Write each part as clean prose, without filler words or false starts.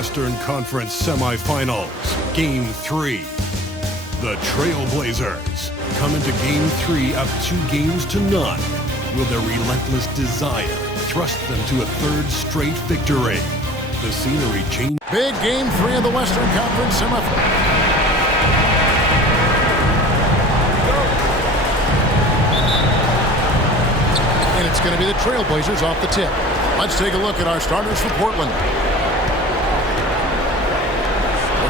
Western Conference Semifinals, Game 3. The Trailblazers come into Game 3 up 2 games to none. Will their relentless desire thrust them to a third straight victory? The scenery change. Big Game 3 of the Western Conference Semifinals. And it's going to be the Trailblazers off the tip. Let's take a look at our starters for Portland.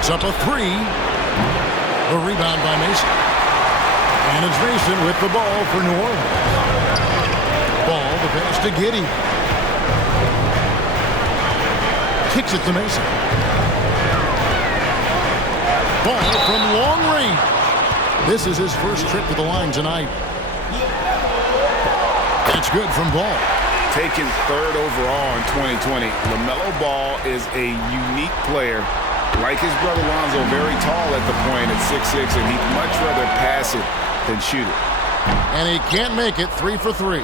Puts up a 3. A rebound by Mason. And it's Mason with the ball for New Orleans. Ball, the pass to Giddey. Kicks it to Mason. Ball from long range. This is his first trip to the line tonight. That's good from Ball. Taken 3rd overall in 2020, LaMelo Ball is a unique player. Like his brother Lonzo, very tall at the point at 6'6", and he'd much rather pass it than shoot it. And he can't make it. 3 for 3.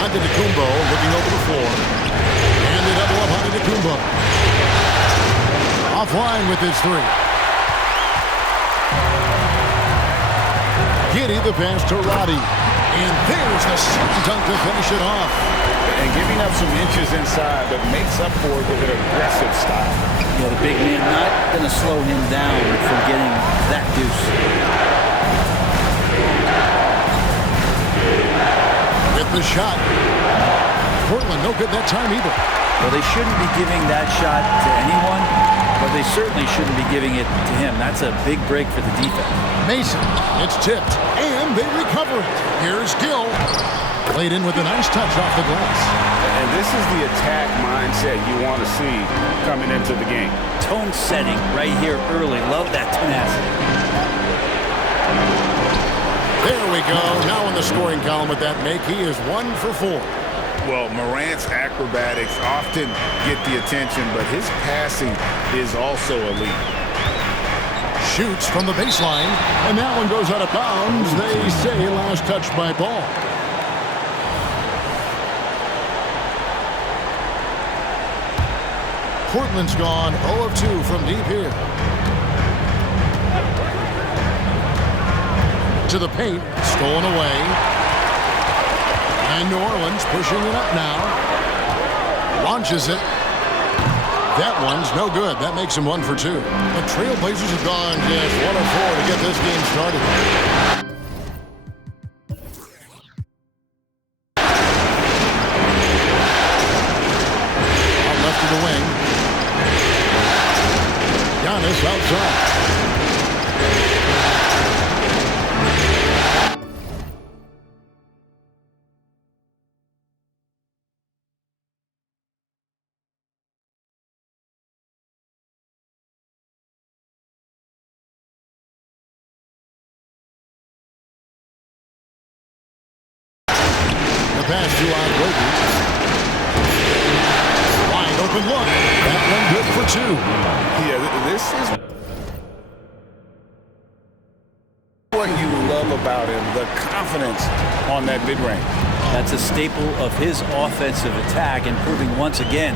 Antetokounmpo looking over the floor. And the double up Antetokounmpo. Offline with his 3. Giddey the pass to Roddy. And there's the slam dunk to finish it off. And giving up some inches inside, but makes up for it with an aggressive style. Yeah, the big man not going to slow him down from getting that deuce. With the shot. Portland no good that time either. Well, they shouldn't be giving that shot to anyone, but they certainly shouldn't be giving it to him. That's a big break for the defense. Mason, it's tipped, and they recover it. Here's Gill. Played in with a nice touch off the glass. And this is the attack mindset you want to see coming into the game. Tone setting right here early. Love that tenacity. There we go. Now in the scoring column with that make, he is 1 for 4. Well, Morant's acrobatics often get the attention, but his passing is also elite. Shoots from the baseline, and that one goes out of bounds. They say last touch by Ball. Portland's gone 0 of 2 from deep here. To the paint, stolen away. And New Orleans pushing it up now. Launches it. That one's no good. That makes him 1 for 2. The Trailblazers have gone just 1 of 4 to get this game started. Out left to the wing. Giannis outside. Pass to Anunoby. Wide open look. That one good for 2. Yeah, this is what you love about him, the confidence on that mid-range. That's a staple of his offensive attack, and proving once again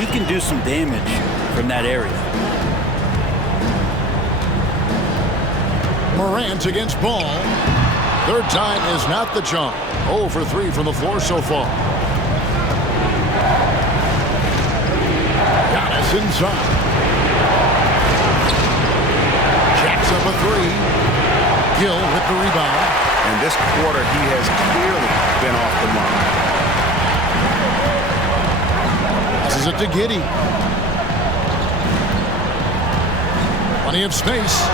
he can do some damage from that area. Morant against Ball. 3rd time is not the charm. 0 for 3 from the floor so far. Giannis inside. Jacks up a 3. Gill with the rebound. And this quarter, he has clearly been off the mark. Passes it to Giddey. Plenty of space.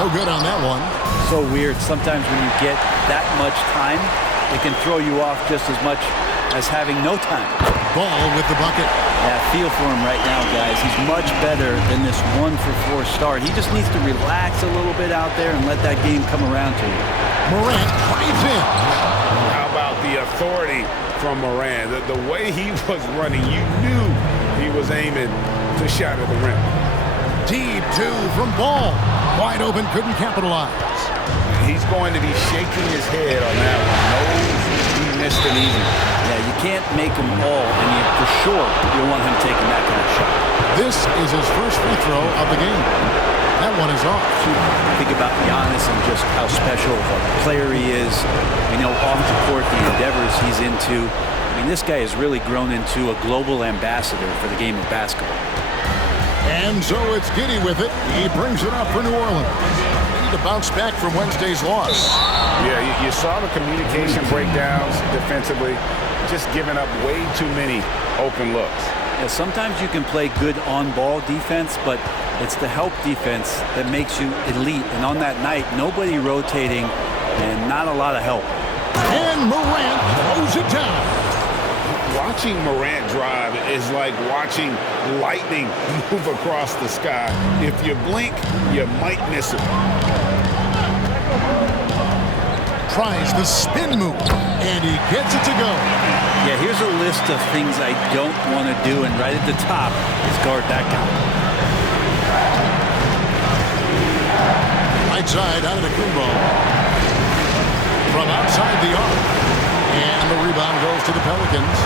No good on that one. So weird. Sometimes when you get that much time, it can throw you off just as much as having no time. Ball with the bucket. Yeah, feel for him right now, guys. He's much better than this 1 for 4 start. He just needs to relax a little bit out there and let that game come around to him. Morant drives in. How about the authority from Morant? The way he was running, you knew he was aiming to shatter the rim. Deep 2 from Ball. Wide open, couldn't capitalize. He's going to be shaking his head on that one. Knows he missed it easy. Yeah, you can't make them all, and for sure you want him taking that kind of shot. This is his first free throw of the game. That one is off. Think about Giannis and just how special of a player he is. We know off the court the endeavors he's into. I mean, this guy has really grown into a global ambassador for the game of basketball. And so it's Giddey with it. He brings it up for New Orleans. They need to bounce back from Wednesday's loss. Yeah, you saw the communication breakdowns defensively, just giving up way too many open looks. Yeah, sometimes you can play good on-ball defense, but it's the help defense that makes you elite. And on that night, nobody rotating and not a lot of help. And Morant throws it down. Watching Morant drive is like watching lightning move across the sky. If you blink, you might miss it. Tries the spin move, and he gets it to go. Yeah, here's a list of things I don't want to do, and right at the top is guard that guy. Right side out of the Kumbo. From outside the arc. And the rebound goes to the Pelicans.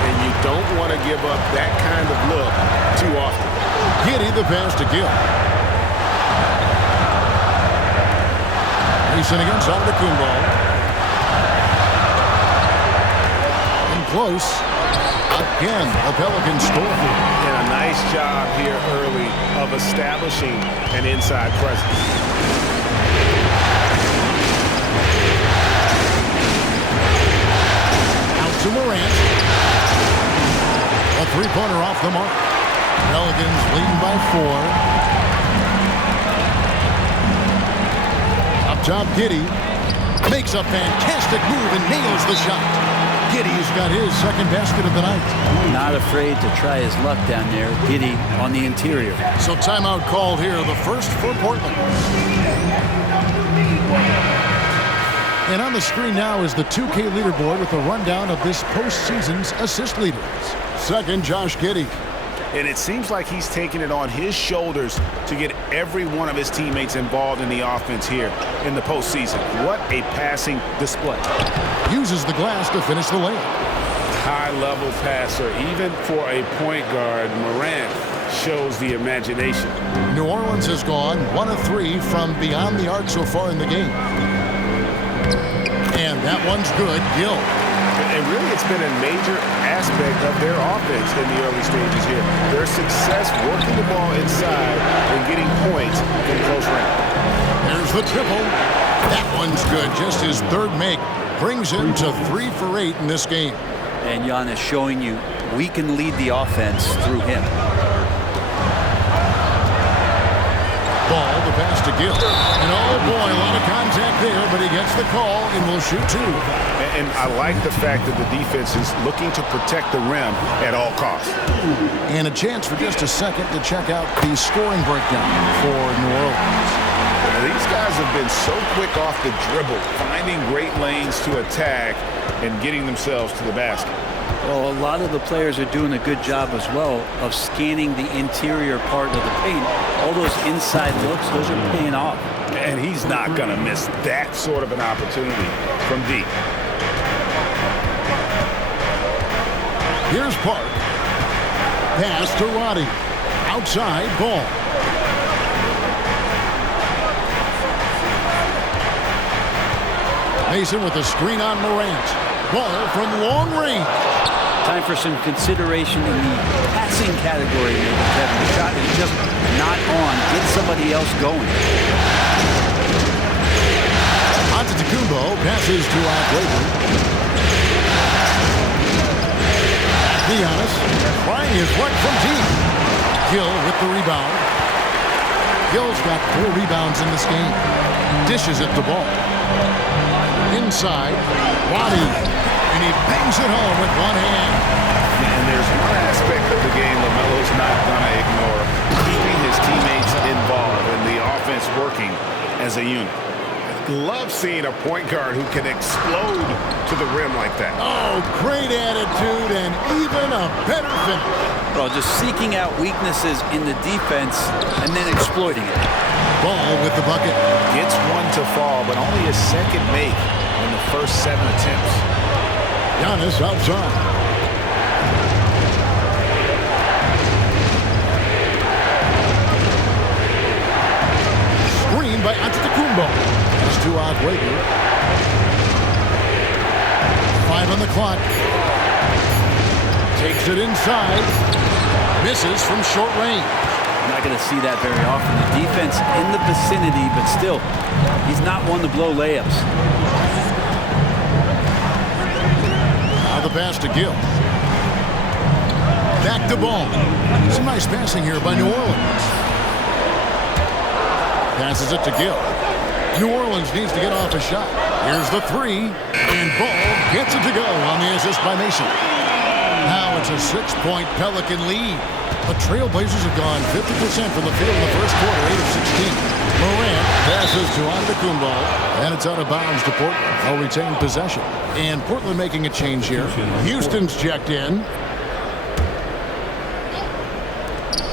And you don't want to give up that kind of look too often. Giddey the pass to Gill. Racing against Antetokounmpo. And close. Again, the Pelicans score. And a nice job here early of establishing an inside presence. To Morant. A three-pointer off the mark. Pelicans leading by 4. Up top, Giddey makes a fantastic move and nails the shot. Giddey's got his second basket of the night. Not afraid to try his luck down there. Giddey on the interior. So timeout called here, the first for Portland. And on the screen now is the 2K leaderboard with a rundown of this postseason's assist leaders. Second, Josh Giddey. And it seems like he's taking it on his shoulders to get every one of his teammates involved in the offense here in the postseason. What a passing display. Uses the glass to finish the layup. High-level passer, even for a point guard. Morant shows the imagination. New Orleans has gone 1 of 3 from beyond the arc so far in the game. And that one's good. Gill. And really, it's been a major aspect of their offense in the early stages here. Their success working the ball inside and getting points in close range. There's the triple. That one's good. Just his third make. Brings him to 3 for 8 in this game. And Giannis showing you we can lead the offense through him. Ball, the pass to Gill. And oh boy, a lot of contact there, but he gets the call and will shoot 2. And I like the fact that the defense is looking to protect the rim at all costs. And a chance for just a second to check out the scoring breakdown for New Orleans. These guys have been so quick off the dribble, finding great lanes to attack and getting themselves to the basket. Well, a lot of the players are doing a good job as well of scanning the interior part of the paint. All those inside looks, those are paying off. And he's not going to miss that sort of an opportunity from deep. Here's Park. Pass to Roddy. Outside, Ball. Mason with a screen on Morant. Ball from long range. Time for some consideration in the passing category, maybe, Kevin. The shot is just not on. Get somebody else going. Antetokounmpo passes to Blakely. Giannis trying his luck from deep. Gill with the rebound. Gill's got 4 rebounds in this game. Dishes it to Ball. Inside, Roddy, and he bangs it home with one hand. And there's one aspect of the game LaMelo's not going to ignore, keeping his teammates involved and the offense working as a unit. Love seeing a point guard who can explode to the rim like that. Oh, great attitude and even a better finish. Well, just seeking out weaknesses in the defense and then exploiting it. Ball with the bucket. Gets one to fall, but only a second make in the first 7 attempts. Giannis outside. clock. Takes it inside. Misses from short range. I'm not going to see that very often. The defense in the vicinity, but still, he's not one to blow layups. Now the pass to Gill. Back to ball. Some nice passing here by New Orleans. Passes it to Gill. New Orleans needs to get off a shot. Here's the three, and Ball gets it to go on the assist by Mason. Now it's a 6-point Pelican lead. The Trailblazers have gone 50% from the field in the first quarter, 8 of 16. Morant passes to Antetokounmpo, and it's out of bounds to Portland. They'll retain possession. And Portland making a change here. Houston's checked in.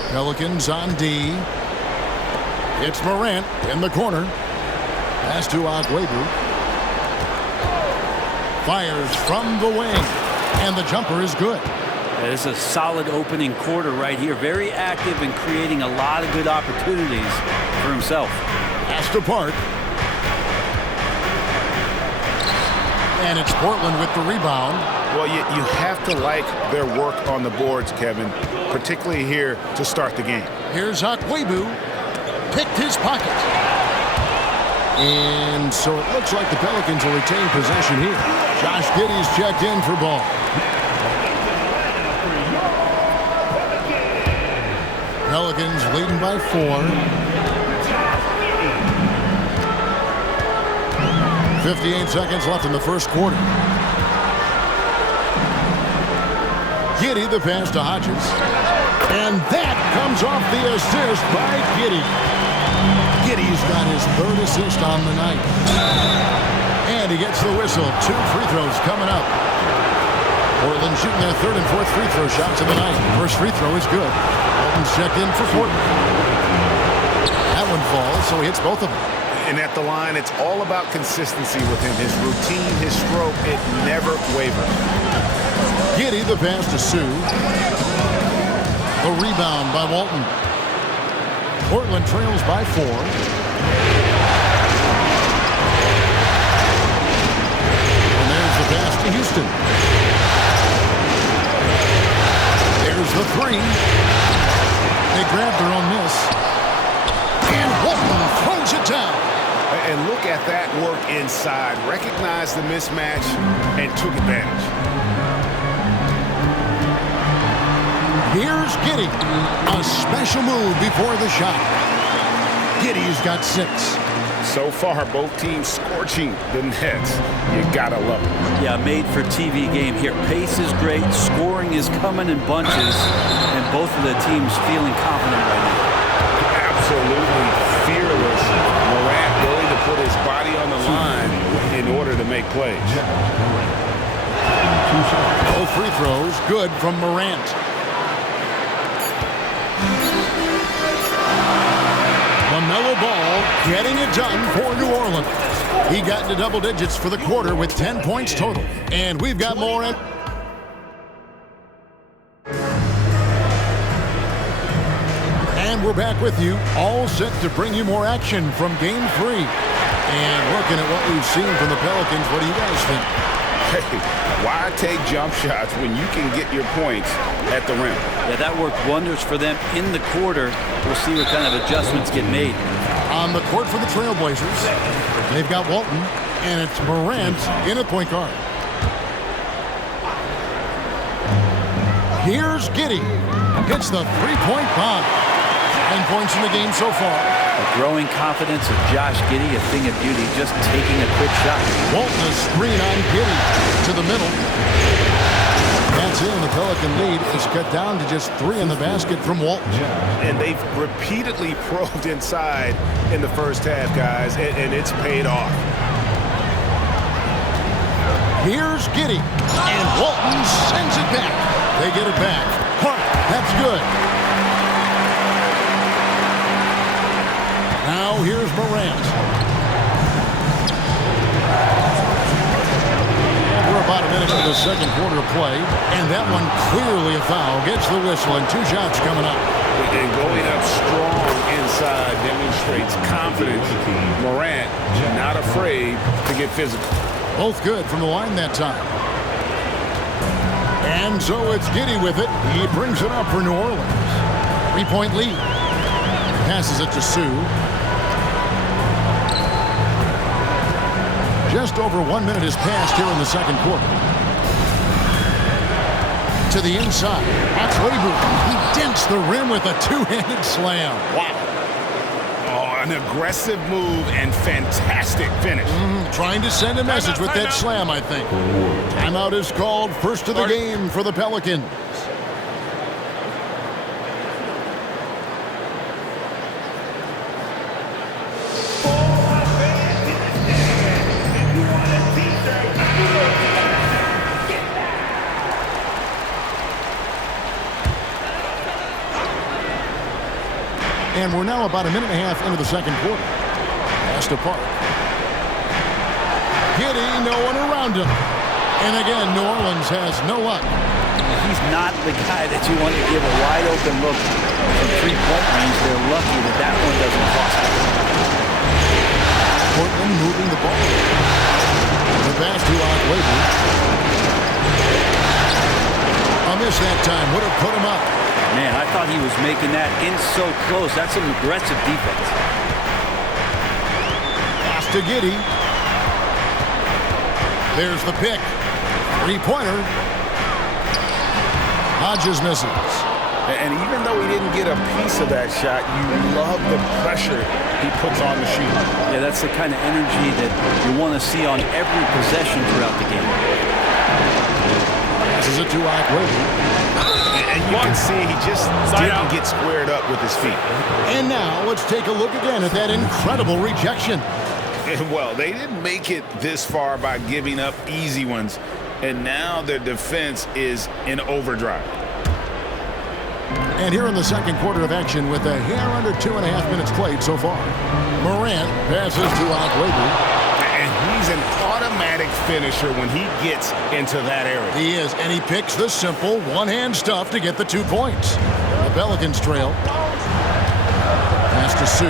Pelicans on D. It's Morant in the corner. Pass to Agüero. Fires from the wing. And the jumper is good. It's a solid opening quarter right here. Very active and creating a lot of good opportunities for himself. Pass to Park. And it's Portland with the rebound. Well, you have to like their work on the boards, Kevin, particularly here to start the game. Here's Agüero. Picked his pocket. And so it looks like the Pelicans will retain possession here. Josh Giddey's checked in for ball. Pelicans leading by 4. 58 seconds left in the first quarter. Giddey the pass to Hodges. And that comes off the assist by Giddey. Giddey's got his 3rd assist on the night. And he gets the whistle. 2 free throws coming up. Portland shooting their 3rd and 4th free throw shots of the night. First free throw is good. Bolton's checked in for Portland. That one falls, so he hits both of them. And at the line, it's all about consistency with him. His routine, his stroke, it never wavers. Giddey the pass to Sue. The rebound by Walton. Portland trails by 4. And there's the pass to Houston. There's the 3. They grab their own miss. And Walton throws it down. And look at that work inside. Recognized the mismatch and took advantage. Here's Giddey. A special move before the shot. Giddey's got 6. So far, both teams scorching the Nets. You gotta love it. Yeah, made for TV game here. Pace is great. Scoring is coming in bunches. And both of the teams feeling confident right now. Absolutely fearless. Morant willing to put his body on the line in order to make plays. Both free throws good from Morant. LaMelo Ball getting it done for New Orleans. He got into double digits for the quarter with 10 points total. And we've got more in. And we're back with you, all set to bring you more action from Game 3. And looking at what we've seen from the Pelicans, what do you guys think? Hey, why take jump shots when you can get your points at the rim? Yeah, that worked wonders for them in the quarter. We'll see what kind of adjustments get made. On the court for the Trailblazers, they've got Walton, and it's Morant in at point guard. Here's Giddey. Hits the three-point bomb. 9 points in the game so far. The growing confidence of Josh Giddey, a thing of beauty, just taking a quick shot. Walton a screen on Giddey to the middle. That's in. The Pelican lead is cut down to just 3 in the basket from Walton. And they've repeatedly probed inside in the first half, guys, and it's paid off. Here's Giddey. And Walton sends it back. They get it back. Park, that's good. Now here's Morant. We're about a minute into the second quarter play, and that one clearly a foul. Gets the whistle, and 2 shots coming up. And going up strong inside demonstrates confidence. Morant not afraid to get physical. Both good from the line that time. And so it's Giddey with it. He brings it up for New Orleans. 3-point lead. Passes it to Sue. Just over 1 minute has passed here in the second quarter. To the inside. Oxlade. He dents the rim with a two-handed slam. Wow. Oh, an aggressive move and fantastic finish. Trying to send a message with that slam, I think. Timeout is called. First of the game for the Pelicans. And we're now about a minute and a half into the second quarter. Pass to Park. Giddey, no one around him. And again, New Orleans has no luck. He's not the guy that you want to give a wide open look from three-point range. They're lucky that that one doesn't cost them. Portland moving the ball. The pass to Oxlade. A miss that time would have put him up. Man, I thought he was making that in so close. That's some aggressive defense. Pass to Giddey. There's the pick. Three-pointer. Hodges misses. And even though he didn't get a piece of that shot, you love the pressure he puts on the shooter. Yeah, that's the kind of energy that you want to see on every possession throughout the game. Passes it to Oxlade. And you can see he just didn't get squared up with his feet. And now let's take a look again at that incredible rejection. Well, they didn't make it this far by giving up easy ones, and now their defense is in overdrive. And here in the second quarter of action with a hair under 2.5 minutes played so far. Morant passes to Oxlade. And he's an automatic finisher when he gets into that area. He is, and he picks the simple one-hand stuff to get the 2 points. The Pelicans trail. Pass to Sue.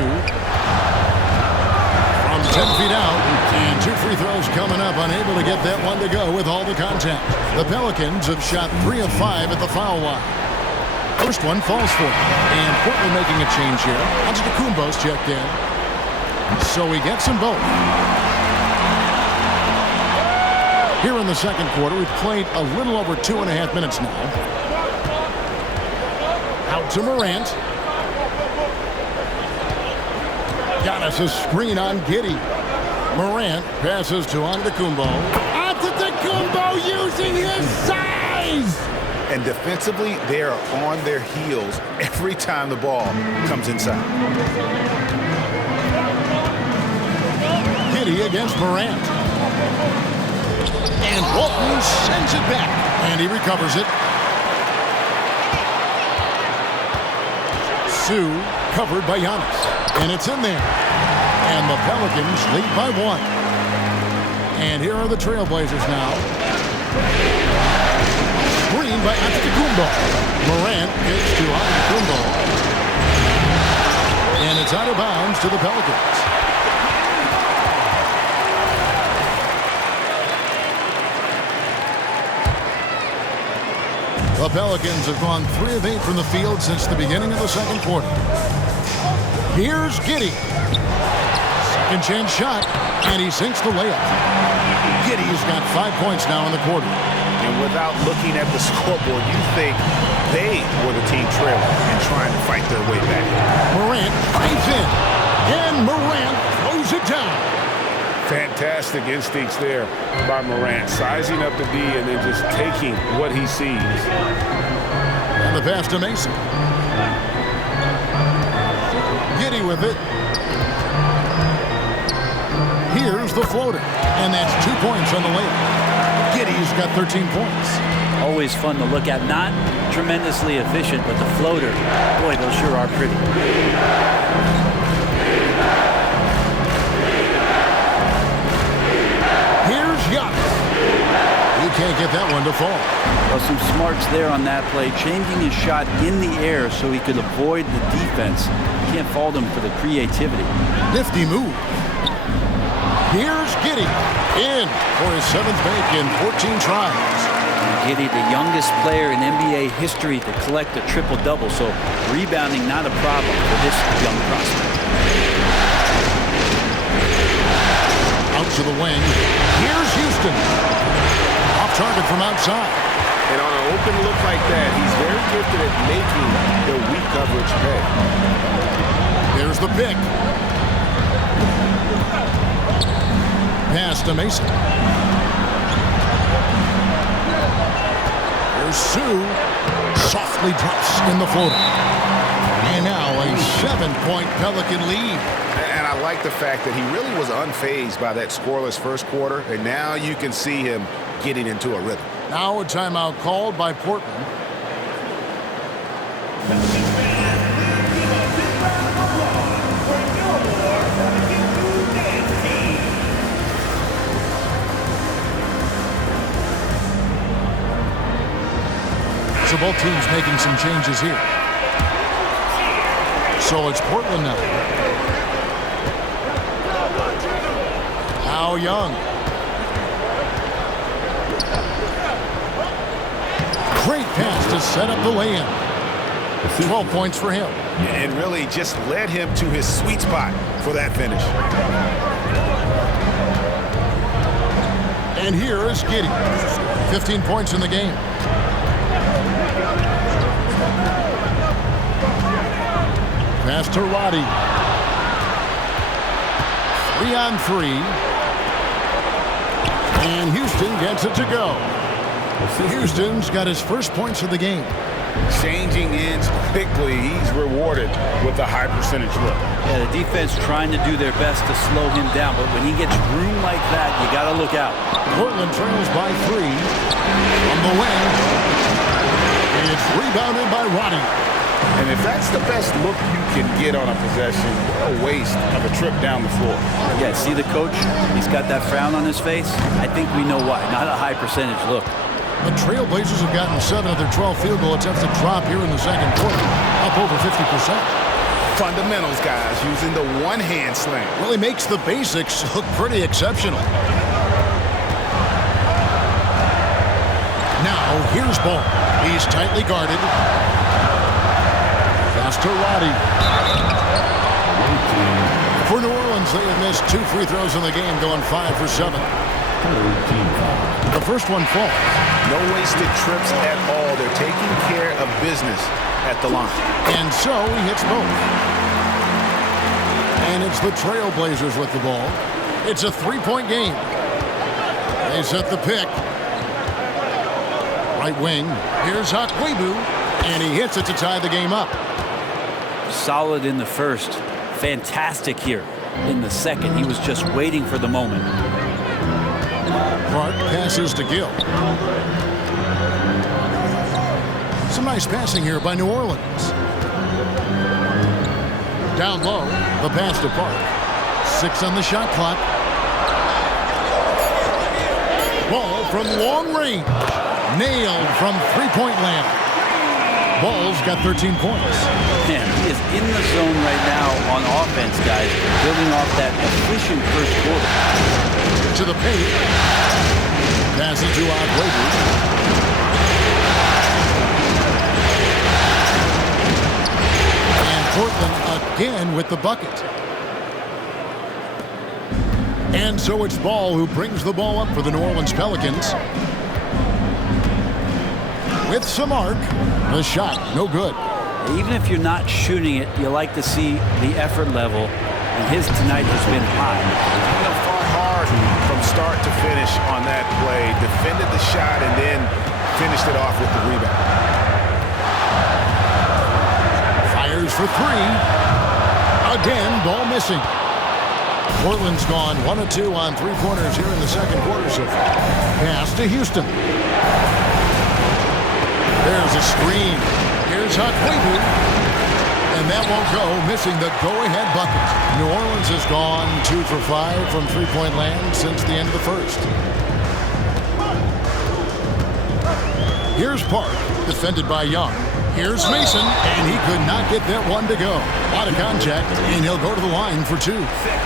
From 10 feet out, and 2 free throws coming up, unable to get that one to go with all the contact. The Pelicans have shot 3 of 5 at the foul line. First one falls for him, and Portland making a change here. Antetokounmpo's checked in, so he gets them both. Here in the second quarter, we've played a little over 2.5 minutes now. Out to Morant. Giannis a screen on Giddey. Morant passes to Antetokounmpo. Antetokounmpo using his size! And defensively, they are on their heels every time the ball comes inside. Giddey against Morant. And Walton sends it back. And he recovers it. Sue covered by Giannis. And it's in there. And the Pelicans lead by 1. And here are the Trailblazers now. Screen by Antetokounmpo. Morant gets to Antetokounmpo. And it's out of bounds to the Pelicans. The Pelicans have gone 3 of 8 from the field since the beginning of the second quarter. Here's Giddey. Second chance shot, and he sinks the layup. Giddey's got 5 points now in the quarter. And without looking at the scoreboard, you think they were the team trailing and trying to fight their way back. Morant drives in, and Morant throws it down. Fantastic instincts there by Morant, sizing up the D and then just taking what he sees. And the pass to Mason. Giddey with it. Here's the floater, and that's 2 points on the layup. Giddey's got 13 points. Always fun to look at. Not tremendously efficient, but the floater, boy, those sure are pretty. Can't get that one to fall. Well, some smarts there on that play, changing his shot in the air so he could avoid the defense. Can't fault him for the creativity. Nifty move. Here's Giddey in for his 7th make in 14 tries. Giddey, the youngest player in NBA history to collect a triple-double, so rebounding not a problem for this young prospect. Out to the wing. Here's Houston. Off target from outside. And on an open look like that, he's very gifted at making the weak coverage pay. There's the pick. Pass to Mason. There's Sue. Softly drops in the floater. And now a 7-point Pelican lead. And I like the fact that he really was unfazed by that scoreless first quarter. And now you can see him getting into a rhythm. Now a timeout called by Portland. So both teams making some changes here. So it's Portland now. How Young. Great pass to set up the lay-in. 12 points for him. And really just led him to his sweet spot for that finish. And here is Giddey. 15 points in the game. Pass to Roddy. 3-on-3. And Houston gets it to go. Houston's got his first points of the game. Changing ends quickly. He's rewarded with a high percentage look. Yeah, the defense trying to do their best to slow him down, but when he gets room like that, you got to look out. Portland trails by 3. On the wing. It's rebounded by Roddy. And if that's the best look you can get on a possession, what a waste of a trip down the floor. Yeah, see the coach? He's got that frown on his face. I think we know why. Not a high percentage look. The Trailblazers have gotten 7 of their 12 field goal attempts to drop here in the second quarter, up over 50%. Fundamentals, guys, using the one-hand slam. Really makes the basics look pretty exceptional. Now, here's Ball. He's tightly guarded. Pass to Roddy. For New Orleans, they have missed 2 free throws in the game, going 5 for 7. The first one falls. No wasted trips at all. They're taking care of business at the line. And so he hits both. And it's the Trailblazers with the ball. It's a 3-point game. They set the pick. Right wing. Here's Hakwebu. And he hits it to tie the game up. Solid in the first. Fantastic here in the second. He was just waiting for the moment. Clark passes to Gill. Some nice passing here by New Orleans. Down low, the pass to Park. 6 on the shot clock. Ball from long range. Nailed from 3-point land. Ball's got 13 points. Man, he is in the zone right now on offense, guys, building off that efficient first quarter. To the paint. Pass it to Hakwebu. And Portland again with the bucket. And so it's Ball who brings the ball up for the New Orleans Pelicans. With some arc. The shot, no good. Even if you're not shooting it, you like to see the effort level, and his tonight has been high. Fought hard from start to finish on that play. Defended the shot and then finished it off with the rebound. Fires for 3. Again, ball missing. Portland's gone 1 of 2 on 3-pointers here in the second quarter so far. Pass to Houston. There's a screen. Here's Hakwebu. And that won't go, missing the go-ahead bucket. New Orleans has gone 2 for 5 from 3-point land since the end of the first. Here's Park, defended by Young. Here's Mason, and he could not get that one to go. Out of contact, and he'll go to the line for 2.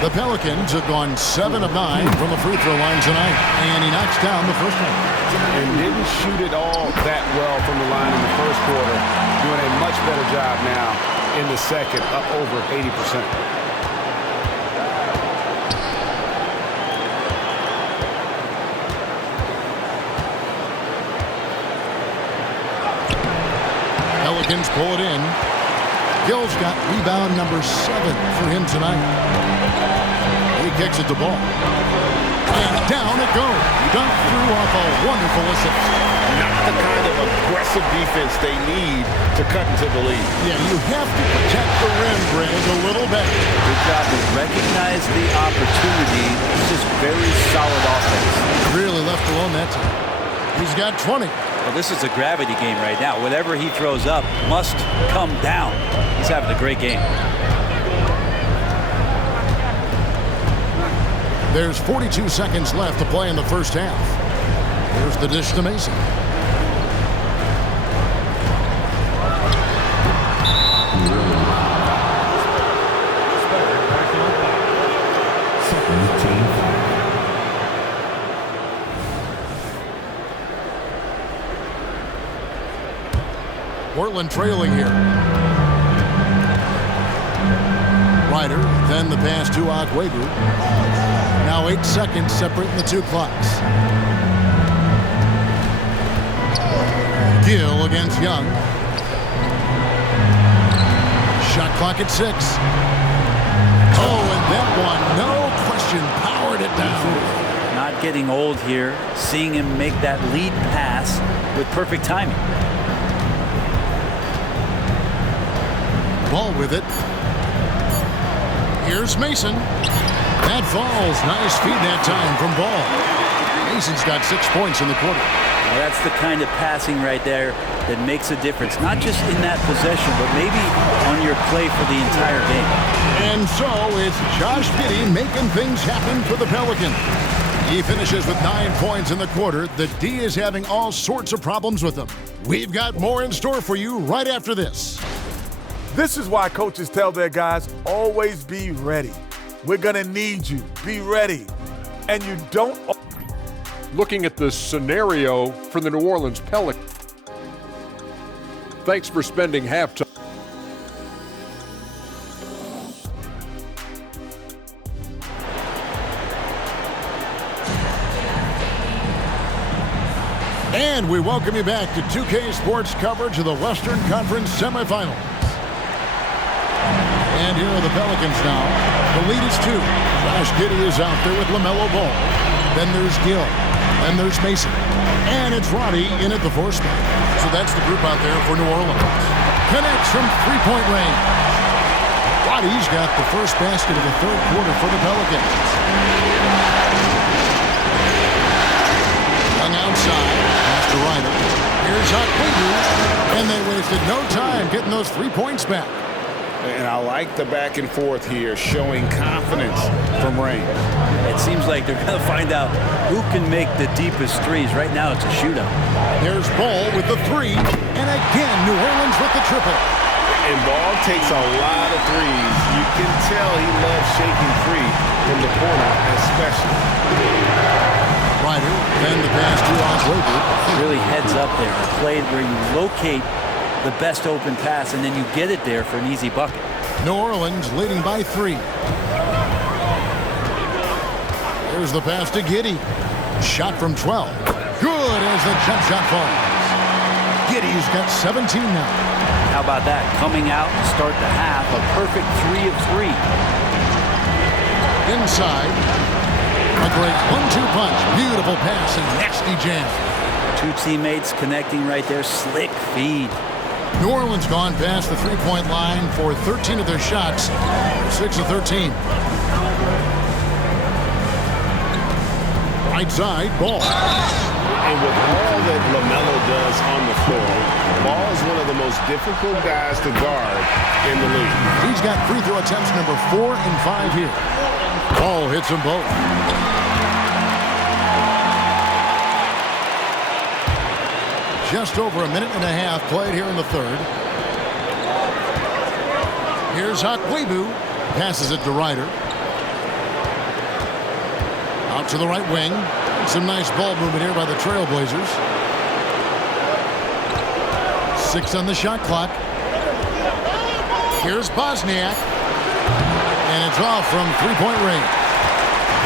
The Pelicans have gone 7 of 9 from the free throw line tonight, and he knocks down the first one. and didn't shoot it all that well from the line in the first quarter. Doing a much better job now in the second, up over 80%. Pelicans pull it in. Gill's got rebound number 7 for him tonight. He kicks it to Ball. And down it goes. Dunked through off a wonderful assist. Not the kind of aggressive defense they need to cut into the lead. Yeah, you have to protect the rim, Greg, a little better. Good job to recognize the opportunity. It's just very solid offense. Really left alone that time. He's got 20. Well, this is a gravity game right now. Whatever he throws up must come down. He's having a great game. There's 42 seconds left to play in the first half. Here's the dish to Mason. Portland trailing here. Ryder, then the pass to Agüero. Now 8 seconds separating the two clocks. Gill against Young. Shot clock at 6. Oh, and that one, no question, powered it down. Not getting old here. Seeing him make that lead pass with perfect timing. Ball with it. Here's Mason. That falls. Nice feed that time from Ball. Mason's got 6 points in the quarter. Now that's the kind of passing right there that makes a difference. Not just in that possession, but maybe on your play for the entire game. And so it's Josh Giddey making things happen for the Pelicans. He finishes with 9 points in the quarter. The D is having all sorts of problems with him. We've got more in store for you right after this. This is why coaches tell their guys, always be ready. We're going to need you. Be ready. And you don't... Looking at the scenario for the New Orleans Pelicans. Thanks for spending halftime. And we welcome you back to 2K Sports coverage of the Western Conference semifinals. And here are the Pelicans now. The lead is 2. Josh Giddey is out there with LaMelo Ball. Then there's Gill. Then there's Mason. And it's Roddy in at the 4 spot. So that's the group out there for New Orleans. Connects from three-point range. Roddy's got the first basket of the third quarter for the Pelicans. Young outside. Pass to Ryder. Here's Agüero. And they wasted no time getting those 3 points back. And I like the back and forth here, showing confidence from Rain. It seems like they're going to find out who can make the deepest threes. Right now, it's a shootout. There's Ball with the 3. And again, New Orleans with the triple. And Ball takes a lot of threes. You can tell he loves shaking free from the corner, especially. Ryder, then the pass to Agüero. Really heads up there. A play where you locate the best open pass, and then you get it there for an easy bucket. New Orleans leading by 3. There's the pass to Giddey. Shot from 12. Good as the jump shot falls. Giddey's got 17 now. How about that? Coming out and start the half, a perfect 3 of 3. Inside. A great 1-2 punch. Beautiful pass and nasty jam. 2 teammates connecting right there. Slick feed. New Orleans gone past the three-point line for 13 of their shots, 6 of 13. Right side, Ball. And with all that LaMelo does on the floor, Ball is one of the most difficult guys to guard in the league. He's got free throw attempts number 4 and 5 here. Ball hits them both. Just over a minute and a half played here in the third. Here's Agüero. Passes it to Ryder. Out to the right wing. Some nice ball movement here by the Trailblazers. 6 on the shot clock. Here's Bosniak. And it's off from three-point range.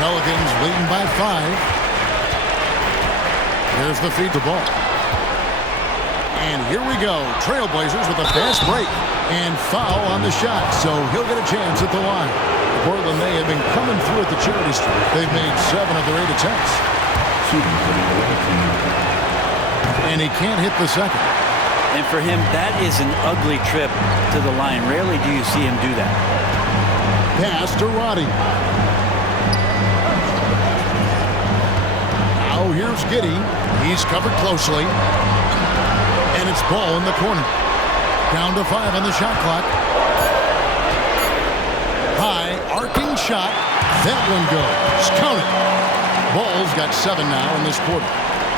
Pelicans leading by 5. Here's the feed to ball. And here we go. Trailblazers with a fast break. And foul on the shot, so he'll get a chance at the line. Portland, they have been coming through at the charity stripe. They've made 7 of their 8 attempts. And he can't hit the second. And for him, that is an ugly trip to the line. Rarely do you see him do that. Pass to Roddy. Now here's Giddey. He's covered closely. And it's ball in the corner. Down to 5 on the shot clock. High, arcing shot. That one goes. Count it. Ball's got 7 now in this quarter.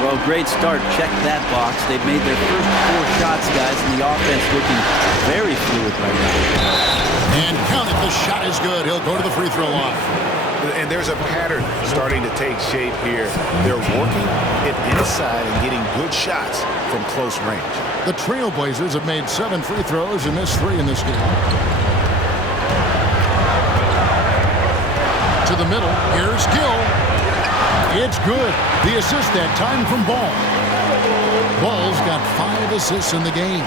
Well, great start. Check that box. They've made their first 4 shots, guys, and the offense looking very fluid right now. And count it. The shot is good. He'll go to the free throw line. And there's a pattern starting to take shape here. They're working it inside and getting good shots from close range. The Trailblazers have made 7 free throws and missed 3 in this game. To the middle. Here's Gill. It's good. The assist that time from Ball. Ball's got 5 assists in the game.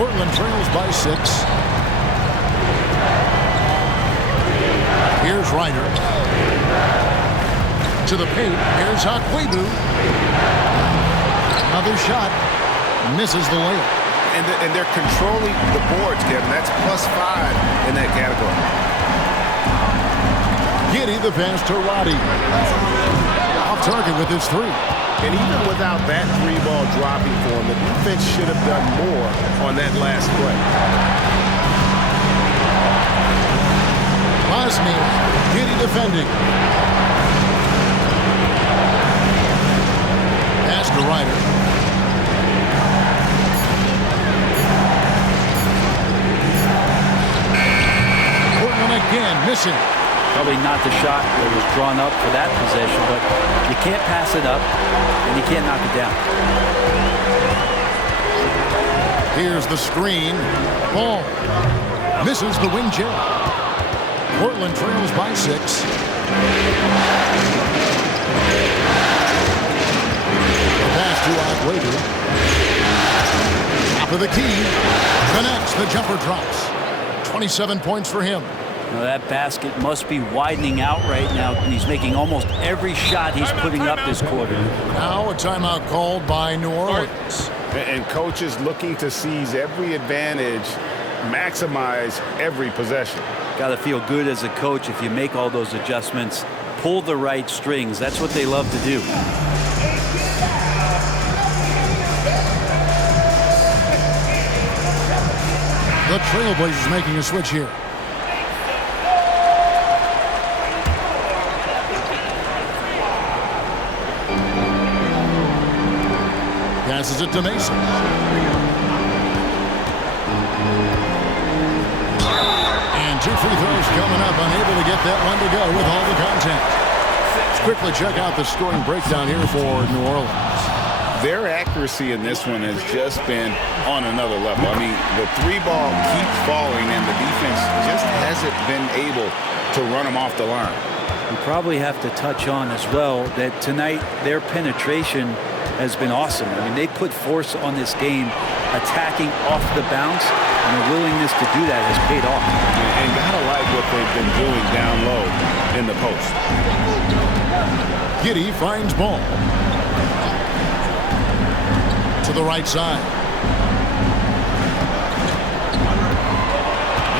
Portland trails by 6. Here's Ryder. To the paint. Here's Akwebu. Another shot. Misses the layup. And they're controlling the boards, Kevin. That's +5 in that category. Giddey the pass to Roddy. Off target with his 3. And even without that 3-ball dropping for him, the defense should have done more on that last play. Bosniak. Giddey defending. Pass to Ryder. Again, missing. Probably not the shot that was drawn up for that possession, but you can't pass it up, and you can't knock it down. Here's the screen. Ball. Misses the wing jab. Portland trails by 6. The pass to Akwebu. Top of the key. Connects. The jumper drops. 27 points for him. Now that basket must be widening out right now, and he's making almost every shot he's putting up this quarter. Now a timeout called by New Orleans. And coaches looking to seize every advantage, maximize every possession. Got to feel good as a coach if you make all those adjustments, pull the right strings. That's what they love to do. The Trailblazers making a switch here. Passes it to Mason. And 2 free throws coming up. Unable to get that one to go with all the contact. Let's quickly check out the scoring breakdown here for New Orleans. Their accuracy in this one has just been on another level. I mean, the 3-ball keeps falling, and the defense just hasn't been able to run them off the line. We probably have to touch on as well that tonight their penetration has been awesome. I mean, they put force on this game, attacking off the bounce, and the willingness to do that has paid off. And gotta like what they've been doing down low in the post. Giddey finds Ball. To the right side.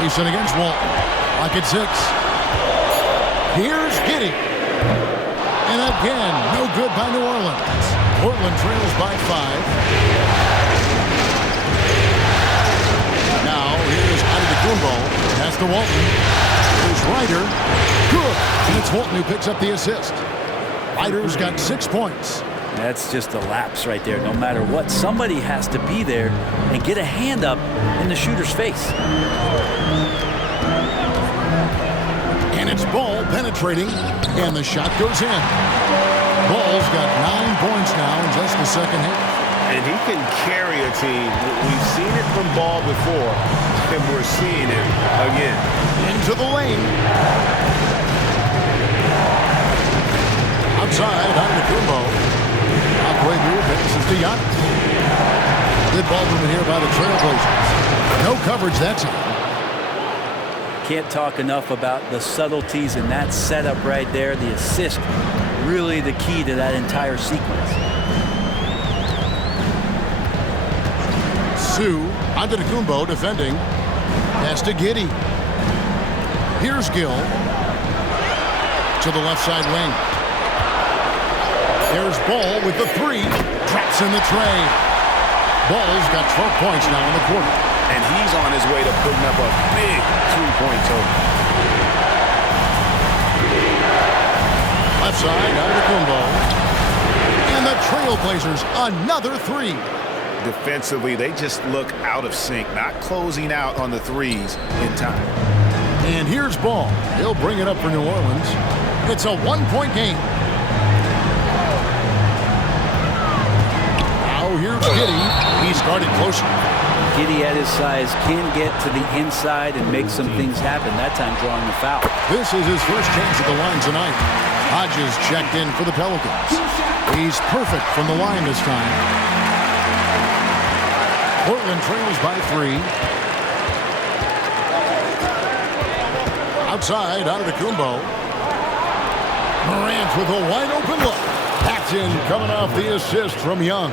Mason against Walton. Lock at 6. Here's Giddey. And again, no good by New Orleans. Portland trails by 5. Now, here's Antetokounmpo. Pass to Walton. Here's Ryder. Good. And it's Walton who picks up the assist. Ryder's got 6 points. That's just a lapse right there. No matter what, somebody has to be there and get a hand up in the shooter's face. And it's Ball penetrating, and the shot goes in. Ball's got 9 points now in just the second half. And he can carry a team. We've seen it from Ball before, and we're seeing it again. Into the lane. Outside, Antetokounmpo. Halfway through, passes to Giannis. Good ball movement here by the Trailblazers. No coverage that time. Can't talk enough about the subtleties in that setup right there. The assist, really the key to that entire sequence. Sue, Antetokounmpo defending. Pass to Giddey. Here's Gill. To the left side wing. There's Ball with the three. Drops in the tray. Ball's got 12 points now in the quarter. And he's on his way to putting up a big three-point total. Left side, Antetokounmpo. And the Trailblazers, another three. Defensively, they just look out of sync, not closing out on the threes in time. And here's Ball. He'll bring it up for New Orleans. It's a one-point game. Now here's Giddey. He started closer. Giddey at his size can get to the inside and make some things happen, that time drawing the foul. This is his first chance at the line tonight. Hodges checked in for the Pelicans. He's perfect from the line this time. Portland trails by 3. Outside, Antetokounmpo. Morant with a wide-open look. Paxson coming off the assist from Young.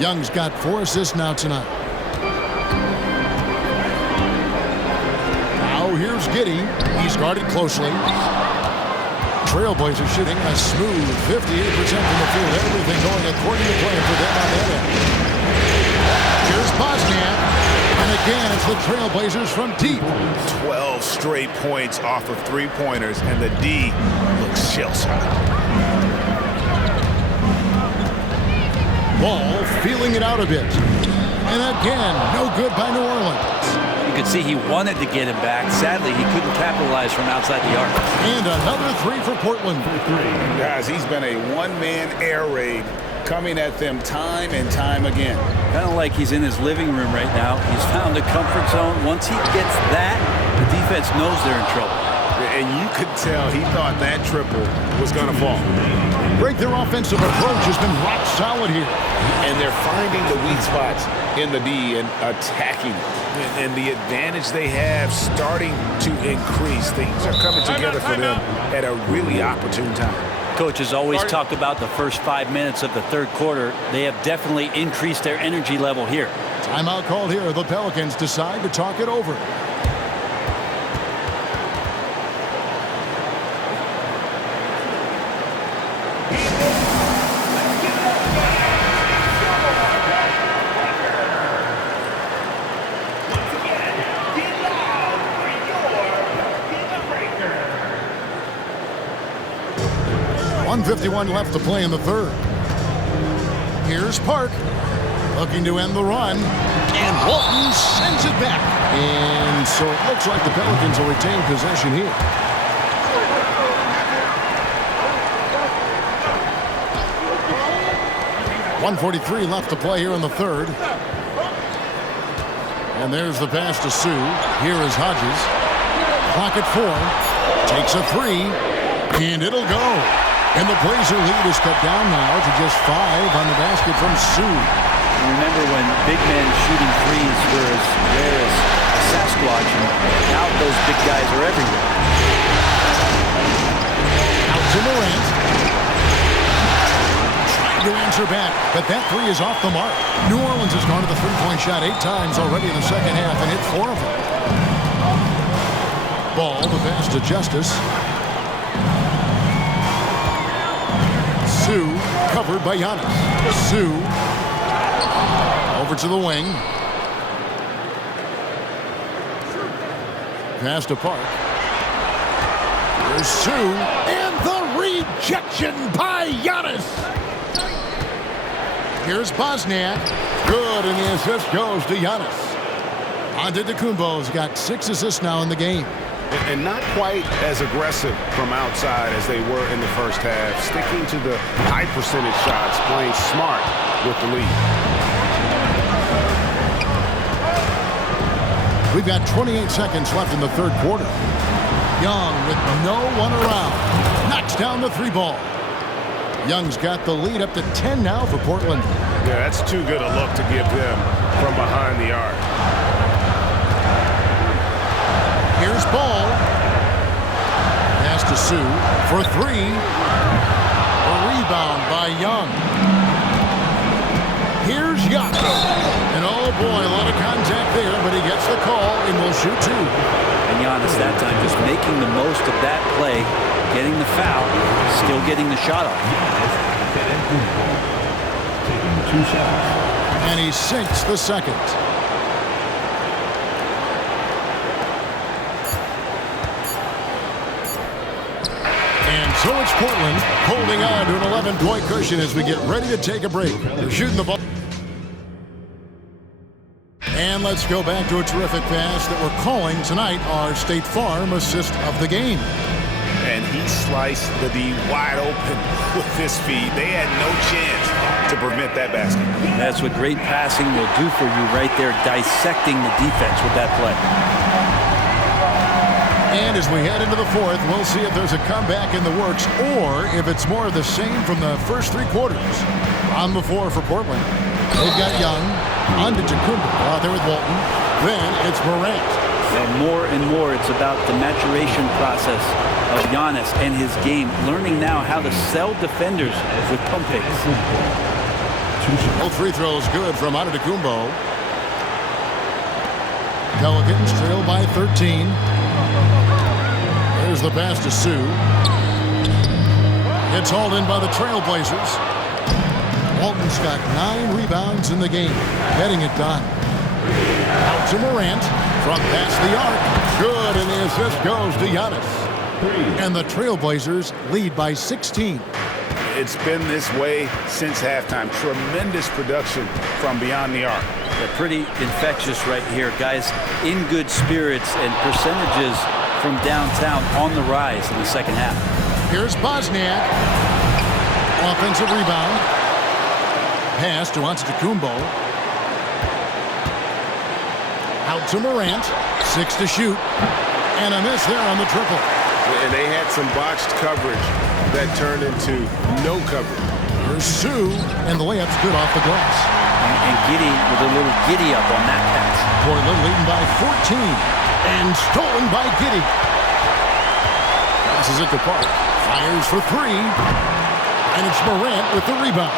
Young's got 4 assists now tonight. Now here's Giddey. He's guarded closely. Trailblazers shooting a smooth 58% from the field. Everything going according to plan for them on that end. Here's Bosniak. And again, it's the Trailblazers from deep. 12 straight points off of three-pointers, and the D looks shell-shocked. Ball feeling it out a bit. And again, no good by New Orleans. You could see he wanted to get him back. Sadly, he couldn't capitalize from outside the arc. And another three for Portland. Guys, he's been a one-man air raid coming at them time and time again. Kind of like he's in his living room right now. He's found a comfort zone. Once he gets that, the defense knows they're in trouble. And you could tell he thought that triple was going to fall. Break their offensive approach has been rock solid here. And they're finding the weak spots in the D and attacking it. And the advantage they have starting to increase. Things are coming together for them at a really opportune time. Coaches always talk about the first 5 minutes of the third quarter. They have definitely increased their energy level here. Timeout called here. The Pelicans decide to talk it over. .151 left to play in the third. Here's Park looking to end the run. And Walton sends it back. And so it looks like the Pelicans will retain possession here. .143 left to play here in the third. And there's the pass to Sue. Here is Hodges. Clock at 4. Takes a 3. And it'll go. And the Blazer lead is cut down now to just 5 on the basket from Sue. Remember when big men shooting threes were as rare as a Sasquatch, and now those big guys are everywhere. Out to Morant. Trying to answer back, but that 3 is off the mark. New Orleans has gone to the three-point shot 8 times already in the second half and hit 4 of them. Ball, the pass to Justice. Sue, covered by Giannis. Sue, over to the wing. Pass to Park. There's Sue, and the rejection by Giannis. Here's Bosniak. Good, and the assist goes to Giannis. Antetokounmpo's got 6 assists now in the game. And not quite as aggressive from outside as they were in the first half. Sticking to the high percentage shots, playing smart with the lead. We've got 28 seconds left in the third quarter. Young with no one around. Knocks down the three ball. Young's got the lead up to 10 now for Portland. Yeah, that's too good a look to give them from behind the arc. Here's Ball. Pass to Sue for three. A rebound by Young. Here's Young. And oh boy, a lot of contact there, but he gets the call and will shoot two. And Giannis that time just making the most of that play, getting the foul, still getting the shot off. Taking 2 shots. And he sinks the second. And so it's Portland holding on to an 11-point cushion as we get ready to take a break. They're shooting the ball. And let's go back to a terrific pass that we're calling tonight our State Farm assist of the game. And he sliced the D wide open with his feet. They had no chance to prevent that basket. That's what great passing will do for you right there, dissecting the defense with that play. And as we head into the fourth, we'll see if there's a comeback in the works or if it's more of the same from the first 3 quarters. On the floor for Portland. They've got Young, on to Tacumbo out there with Walton. Then it's Morant. And more, it's about the maturation process of Giannis and his game, learning now how to sell defenders with pump fakes. Both free throws good from Antetokounmpo. Pelicans trail by 13. There's the pass to Sue. It's hauled in by the Trailblazers. Walton's got 9 rebounds in the game, getting it done. Out to Morant from past the arc. Good, and the assist goes to Giannis. And the Trailblazers lead by 16. It's been this way since halftime. Tremendous production from beyond the arc. They're pretty infectious right here, guys. In good spirits and percentages from downtown on the rise in the second half. Here's Bosniak. Offensive rebound. Pass to Antetokounmpo. Out to Morant. 6 to shoot. And a miss there on the triple. And they had some botched coverage that turned into no coverage. Here's Sue, and the layup's good off the glass. And Giddey with a little giddy up on that pass. Portland leading by 14. And stolen by Giddey. Passes it to Park. Fires for 3. And it's Morant with the rebound.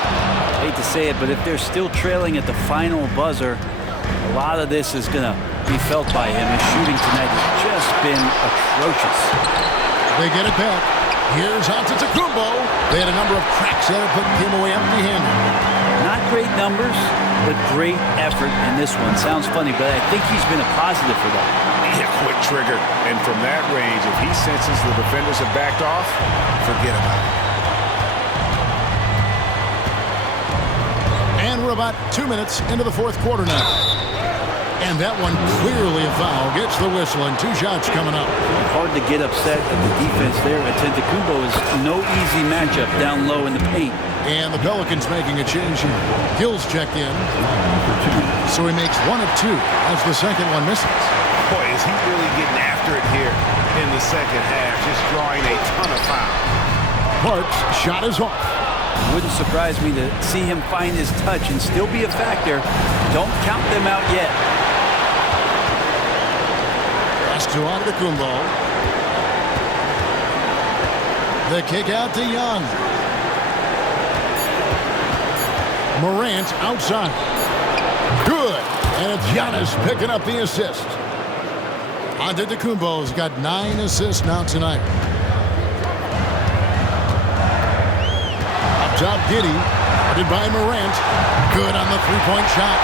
I hate to say it, but if they're still trailing at the final buzzer, a lot of this is going to be felt by him. His shooting tonight has just been atrocious. They get it back. Here's Antetokounmpo. They had a number of cracks there, but came away empty-handed. Not great numbers, but great effort in this one. Sounds funny, but I think he's been a positive for them. Yeah, quick trigger. And from that range, if he senses the defenders have backed off, forget about it. And we're about 2 minutes into the fourth quarter now. And that one clearly a foul. Gets the whistle, and 2 shots coming up. Hard to get upset at the defense there. Antetokounmpo is no easy matchup down low in the paint. And the Pelicans making a change here. Hill's checked in. So he makes 1 of 2 as the second one misses. Boy, is he really getting after it here in the second half, just drawing a ton of fouls. Parks' shot is off. Wouldn't surprise me to see him find his touch and still be a factor. Don't count them out yet. Pass to Antetokounmpo. The kick out to Young. Morant outside. Good. And it's Giannis picking up the assist. Antetokounmpo's got 9 assists now tonight. Up top, Giddey. Guarded by Morant. Good on the three-point shot.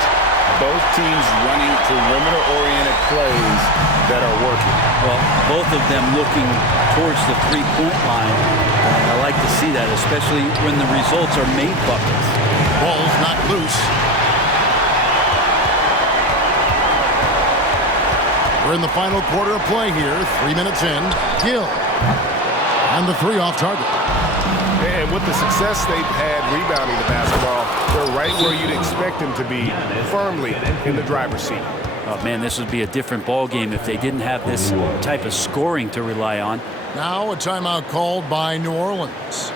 Both teams running perimeter-oriented plays that are working. Well, both of them looking towards the three-point line. I like to see that, especially when the results are made buckets. Ball's not loose. We're in the final quarter of play here. 3 minutes in. Gill. And the three off target. And with the success they've had rebounding the basketball, they're right where you'd expect them to be, firmly in the driver's seat. Oh, man, this would be a different ball game if they didn't have this type of scoring to rely on. Now a timeout called by New Orleans.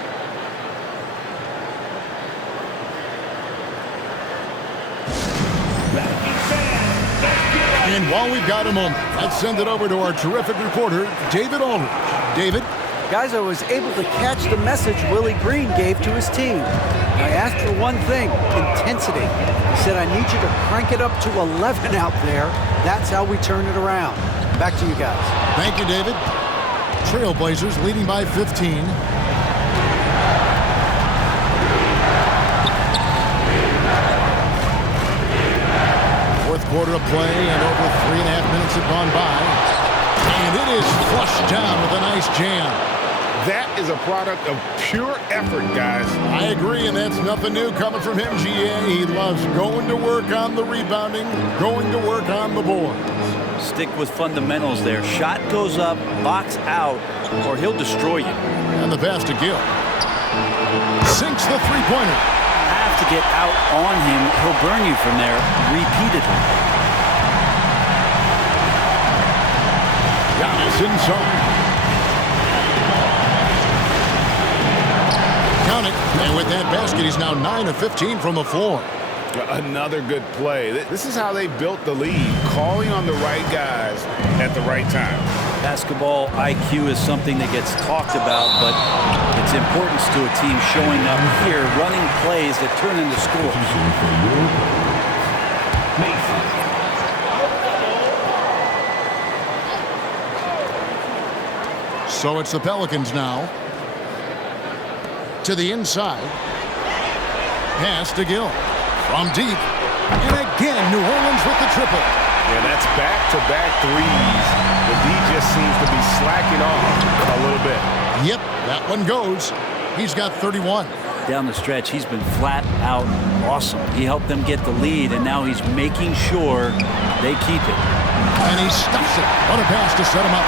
And while we've got a moment, let's send it over to our terrific reporter, David Aldridge. David? Guys, I was able to catch the message Willie Green gave to his team. I asked for one thing, intensity. He said, I need you to crank it up to 11 out there. That's how we turn it around. Back to you guys. Thank you, David. Trailblazers leading by 15. Fourth quarter of play, and over 3.5 minutes have gone by. And it is flushed down with a nice jam. That is a product of pure effort, guys. I agree, and that's nothing new coming from him, GA. He loves going to work on the rebounding, going to work on the boards. Stick with fundamentals there. Shot goes up, box out, or he'll destroy you. And the pass to Gill. Sinks the three-pointer. Have to get out on him. He'll burn you from there repeatedly. Giannis inside. Count it. And with that basket, he's now 9 of 15 from the floor. Another good play. This is how they built the lead, calling on the right guys at the right time. Basketball IQ is something that gets talked about, but its importance to a team showing up here, running plays that turn into scores. So it's the Pelicans now. To the inside. Pass to Gill. From deep. And again, New Orleans with the triple. Yeah, that's back-to-back threes. The D just seems to be slacking off a little bit. Yep, that one goes. He's got 31. Down the stretch, he's been flat out awesome. He helped them get the lead, and now he's making sure they keep it. And he stuffs it. What a pass to set him up.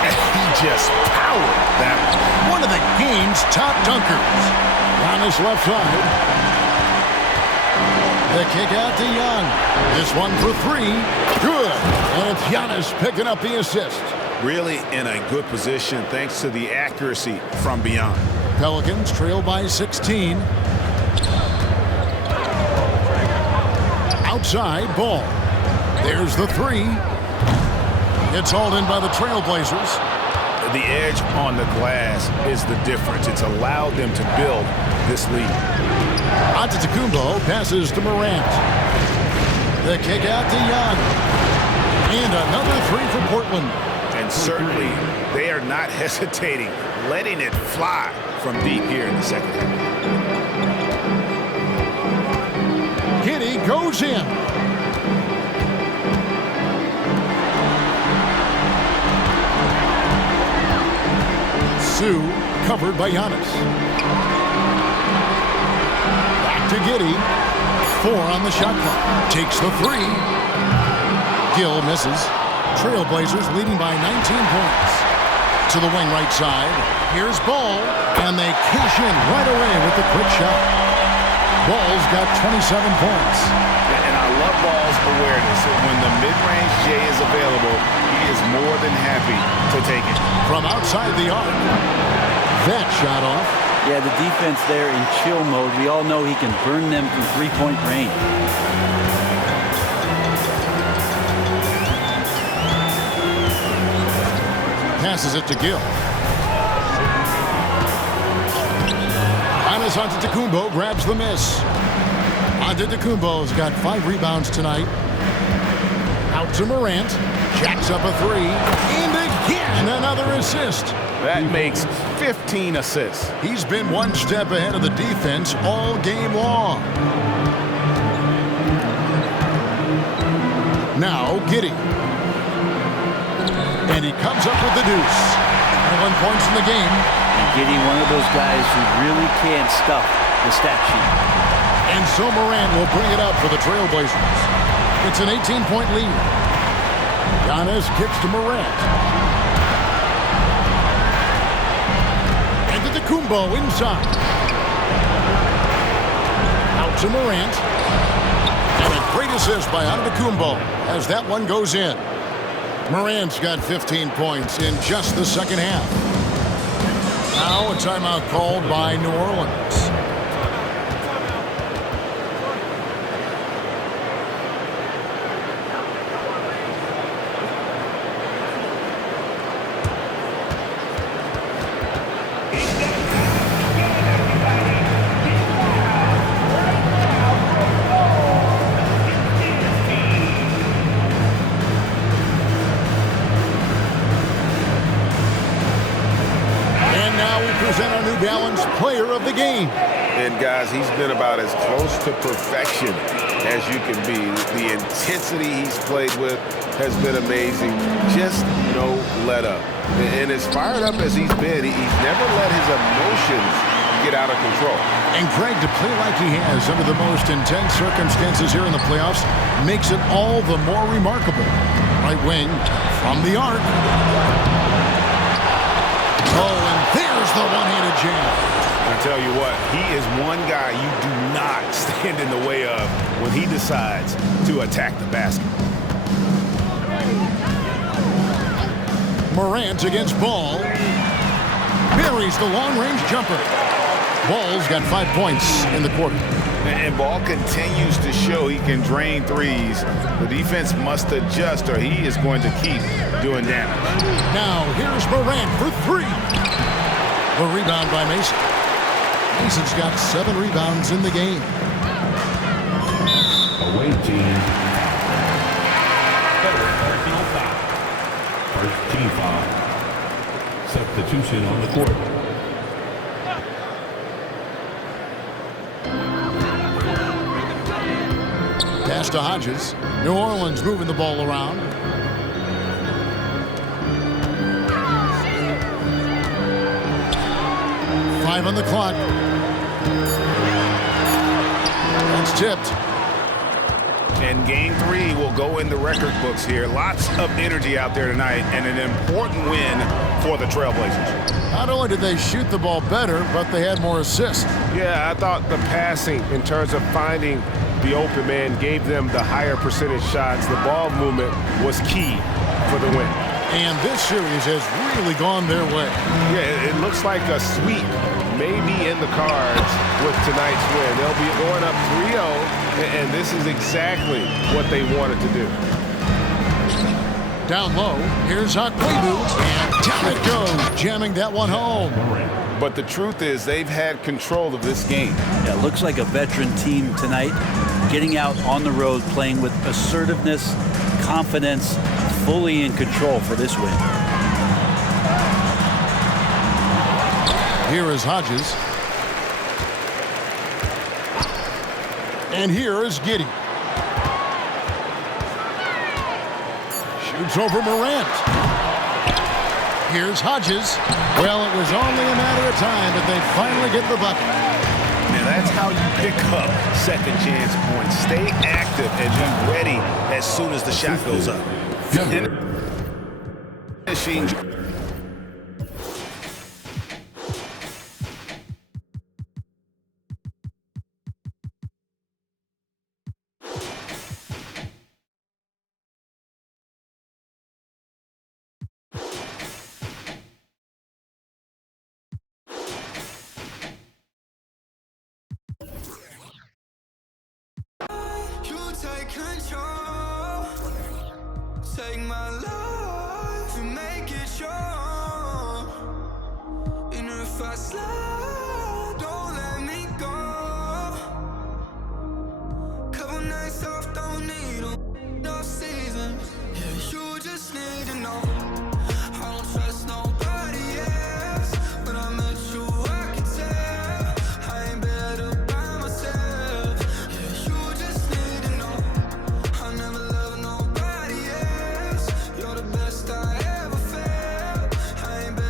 And he just powered that one of the game's top dunkers. Giannis left side. The kick out to Young. This one for three. Good. And it's Giannis picking up the assist. Really in a good position thanks to the accuracy from beyond. Pelicans trail by 16. Outside ball. There's the three. It's hauled in by the Trailblazers. The edge on the glass is the difference. It's allowed them to build this lead. Antetokounmpo passes to Morant. The kick out to Young. And another three for Portland. And certainly they are not hesitating, letting it fly from deep here in the second half. Giddey goes in. Sue covered by Giannis. Back to Giddey. 4 on the shot clock. Takes the three. Gill misses. Trailblazers leading by 19 points. To the wing right side. Here's Ball. And they cash in right away with the quick shot. Ball's got 27 points. And I love Ball's awareness. When the mid-range J is available, he is more than happy to take it. From outside the arc. That shot off. Yeah, the defense there in chill mode. We all know he can burn them from three-point range. Passes it to Gill. Giannis Antetokounmpo grabs the miss. Antetokounmpo's got 5 rebounds tonight. Out to Morant. Jacks up a three. And again, another assist. That makes 15 assists. He's been one step ahead of the defense all game long. Now, Giddey. And he comes up with the deuce. 21 points in the game. And Giddey, one of those guys who really can't stuff the stat sheet. And so Morant will bring it up for the Trailblazers. It's an 18-point lead. Giannis kicks to Morant. Antetokounmpo inside. Out to Morant. And a great assist by Antetokounmpo as that one goes in. Morant's got 15 points in just the second half. Now a timeout called by New Orleans. Balance player of the game. And guys, he's been about as close to perfection as you can be. The intensity he's played with has been amazing. Just no let up. And as fired up as he's been, he's never let his emotions get out of control. And Greg, to play like he has under the most intense circumstances here in the playoffs makes it all the more remarkable. Right wing from the arc. Oh, and there's the one-handed jam. I tell you what, he is one guy you do not stand in the way of when he decides to attack the basket. Morant against Ball. Buries the long-range jumper. Ball's got 5 points in the quarter. And Ball continues to show he can drain threes. The defense must adjust or he is going to keep doing damage. Now here's Morant for three. The rebound by Mason. Mason's got 7 rebounds in the game. Away team. Personal foul. First team foul. Substitution on the court. Pass to Hodges. New Orleans moving the ball around. Five on the clock. That's tipped. And game 3 will go in the record books here. Lots of energy out there tonight and an important win for the Trailblazers. Not only did they shoot the ball better, but they had more assists. Yeah, I thought the passing in terms of finding the open man gave them the higher percentage shots. The ball movement was key for the win. And this series has really gone their way. Yeah, it looks like a sweep may be in the cards with tonight's win. They'll be going up 3-0, and this is exactly what they wanted to do. Down low, here's Okwebu, and down it goes, jamming that one home. But the truth is they've had control of this game. Yeah, it looks like a veteran team tonight, getting out on the road, playing with assertiveness, confidence, fully in control for this win. Here is Hodges. And here is Giddey. Shoots over Morant. Here's Hodges. Well, it was only a matter of time, but they finally get the bucket. Now that's how you pick up second chance points. Stay active and be ready as soon as the shot goes up. Take control, take my life and make it yours. And if I slide